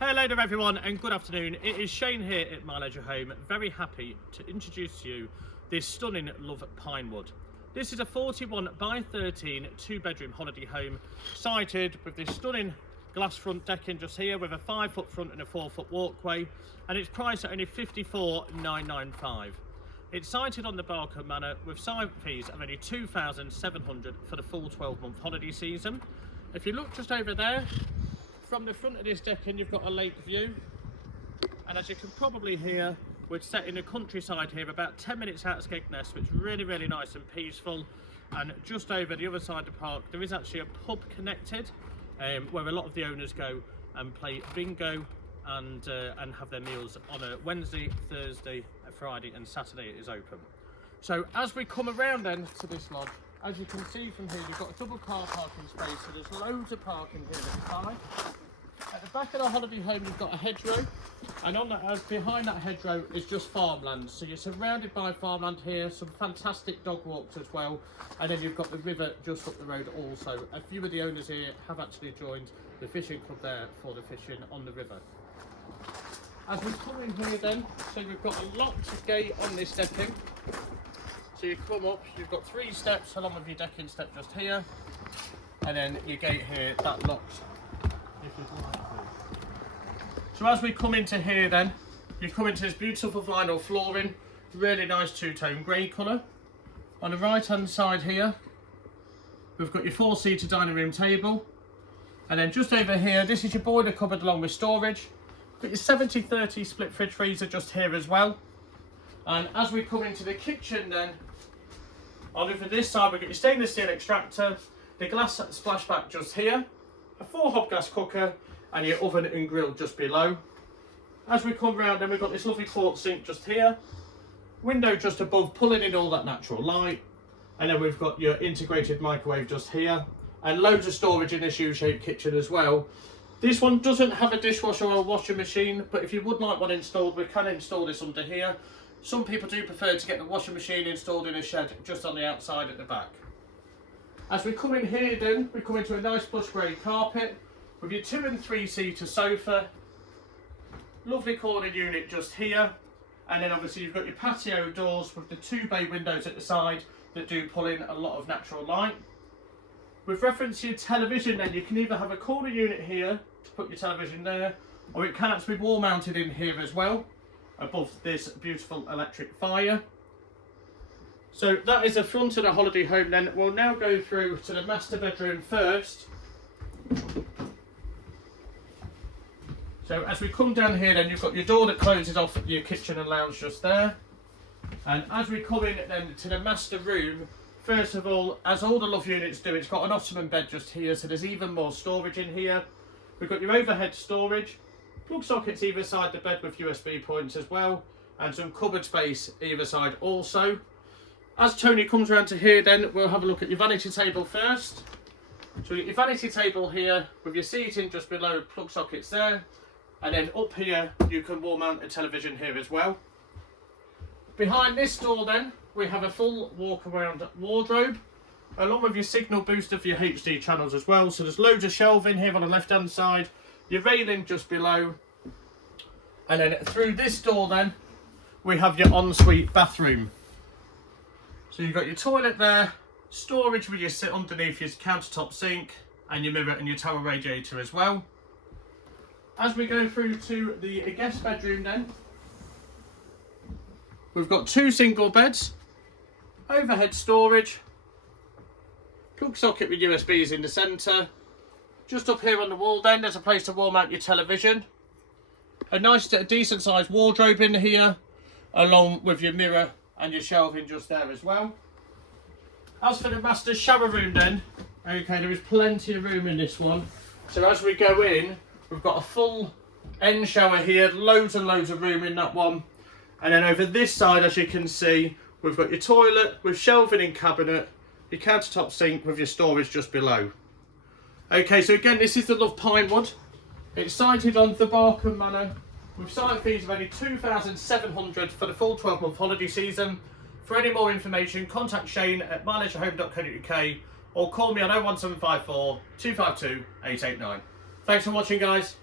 Hello there everyone and good afternoon. It is Shane here at My Leisure Home, very happy to introduce to you this stunning Love Pinewood. This is a 41 by 13 two-bedroom holiday home, sited with this stunning glass front decking just here with a 5-foot front and a 4-foot walkway, and it's priced at only $54,995. It's sited on the Barkham Manor with site fees of only $2,700 for the full 12-month holiday season. If you look just over there, from the front of this decking you've got a lake view, and as you can probably hear, we're set in the countryside here about 10 minutes out of Skegness, so it's really nice and peaceful. And just over the other side of the park there is actually a pub connected, where a lot of the owners go and play bingo and have their meals on a Wednesday, Thursday, Friday and Saturday it is open. So as we come around then to this lodge, as you can see from here, you've got a double car parking space, so there's loads of parking here at the side. At the back of the holiday home you've got a hedgerow, and on that, behind that hedgerow is just farmland, so you're surrounded by farmland here, some fantastic dog walks as well, and then you've got the river just up the road also. A few of the owners here have actually joined the fishing club there for the fishing on the river. As we come in here then, so we've got a locked gate on this decking. So you come up, you've got 3 steps along with your decking step just here, and then your gate here, that locks if you'd like to. So as we come into here then, you come into this beautiful vinyl flooring, really nice two-tone grey colour. On the right hand side here, we've got your 4-seater dining room table, and then just over here, this is your boiler cupboard along with storage. Got your 70/30 split fridge freezer just here as well. And as we come into the kitchen then, over this side we've got your stainless steel extractor, the glass splashback just here, a 4-hob gas cooker, and your oven and grill just below. As we come round then, we've got this lovely quartz sink just here, window just above pulling in all that natural light, and then we've got your integrated microwave just here, and loads of storage in this U-shaped kitchen as well. This one doesn't have a dishwasher or a washing machine, but if you would like one installed, we can install this under here. Some people do prefer to get the washing machine installed in a shed just on the outside at the back. As we come in here then, we come into a nice plush grey carpet with your 2- and 3-seater sofa, lovely corner unit just here, and then obviously you've got your patio doors with the 2 bay windows at the side that do pull in a lot of natural light. With reference to your television then, you can either have a corner unit here to put your television there, or it can actually be wall mounted in here as well, above this beautiful electric fire. So that is the front of the holiday home then. We'll now go through to the master bedroom first. So as we come down here then, you've got your door that closes off your kitchen and lounge just there. And as we come in then to the master room, first of all, as all the Love units do, it's got an ottoman bed just here, so there's even more storage in here. We've got your overhead storage, plug sockets either side the bed with USB points as well, and some cupboard space either side also. As Tony comes around to here then, we'll have a look at your vanity table first. So your vanity table here with your seating just below, plug sockets there, and then up here you can wall mount a television here as well. Behind this door then, we have a full walk around wardrobe, along with your signal booster for your HD channels as well. So there's loads of shelving here on the left hand side, your railing just below, and then through this door then we have your ensuite bathroom. So you've got your toilet there, storage where you sit underneath your countertop sink, and your mirror and your towel radiator as well. As we go through to the guest bedroom then, we've got 2 single beds, overhead storage, plug socket with USBs in the centre. Just up here on the wall then, there's a place to wall mount your television. A nice decent sized wardrobe in here, along with your mirror and your shelving just there as well. As for the master shower room then, okay, there is plenty of room in this one. So as we go in, we've got a full end shower here, loads and loads of room in that one. And then over this side, as you can see, we've got your toilet with shelving and cabinet, your countertop sink with your storage just below. Okay, so again, this is the Love Pinewood. It's sited on the Barkham Manor with site fees of only $2,700 for the full 12-month holiday season. For any more information, contact Shane at 𝗙𝗘𝗘𝗦 or call me on 01754 252 889. Thanks for watching, guys.